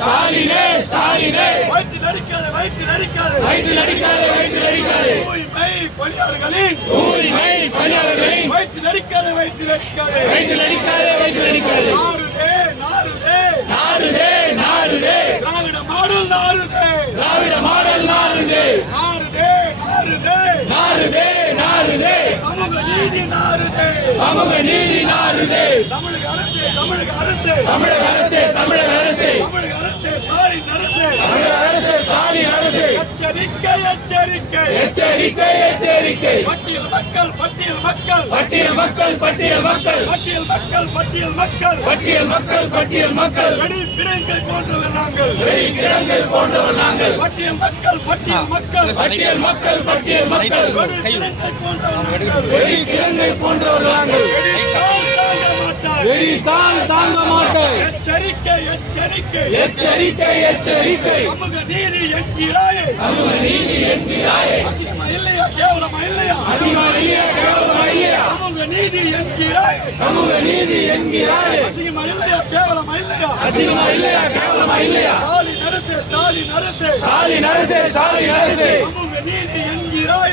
ஸ்டாலினே ஸ்டாலினே வயிற்றில் அடிக்காதே வயிற்றில் அடிக்காதே வயிற்றில் அடிக்காதே வயிற்றில் அடிக்காதே தூய்மை பணியாளர்களின் தூய்மை பணியாளர்களின் வயிற்றில் அடிக்காதே வயிற்றில் அடிக்காதே வயிற்றில் அடிக்காதே வயிற்றில் அடிக்காதே நாறுதே நாறுதே நாறுதே நாறுதே திராவிட மாடல் நாறுதே திராவிட மாடல் நாறுதே நாறுதே நாறுதே நாறுதே நாறுதே சமூக நீதி நாறுதே சமூக நீதி நாறுதே தமிழக அரசு தமிழக அரசு தமிழக அரசே தமிழக அரசே தமிழக அரசு ஸ்டாலின் அரசு தமிழக அரசு ஸ்டாலின் அரசு எச்சரிக்கை எச்சரிக்கை எச்சரிக்கை எச்சரிக்கை பட்டியல் மக்கள் பட்டியல் மக்கள் பட்டியல் மக்கள் பட்டியல் மக்கள் பட்டியல் மக்கள் பட்டியல் மக்கள் பட்டியல் மக்கள் பட்டியல் மக்கள் வெடி கிடங்கை போன்றவர் நாங்கள் வெடி கிடங்கள் போன்றவர் நாங்கள் பட்டியல் மக்கள் பட்டியல் மக்கள் பட்டியல் மக்கள் பட்டியல் மக்கள் வெடி கிடங்கை போன்றவர் நாங்கள் வெடி கிடங்கை போன்றவர் நாங்கள் வெடித்தால் தாங்க மாட்டார் வெடித்தால் தாங்க மாட்டேன் எச்சரிக்கை எச்சரிக்கை எச்சரிக்கை எச்சரிக்கை சமூக நீதி என்கிறாயே சமூக நீதி என்கிறாயே அசிங்கமா இல்லையா கேவலமா இல்லையா அசிங்கமா இல்லையா கேவலமா இல்லையா சமூக நீதி என்கிறாயே சமூக நீதி என்கிறாயே அசிங்கமா இல்லையா கேவலமா இல்லையா அசிங்கமா இல்லையா கேவலமா இல்லையா ஸ்டாலின் அரசு ஸ்டாலின் அரசு ஸ்டாலின் அரசே ஸ்டாலின் அரசே சமூக நீதி என்கிறாயே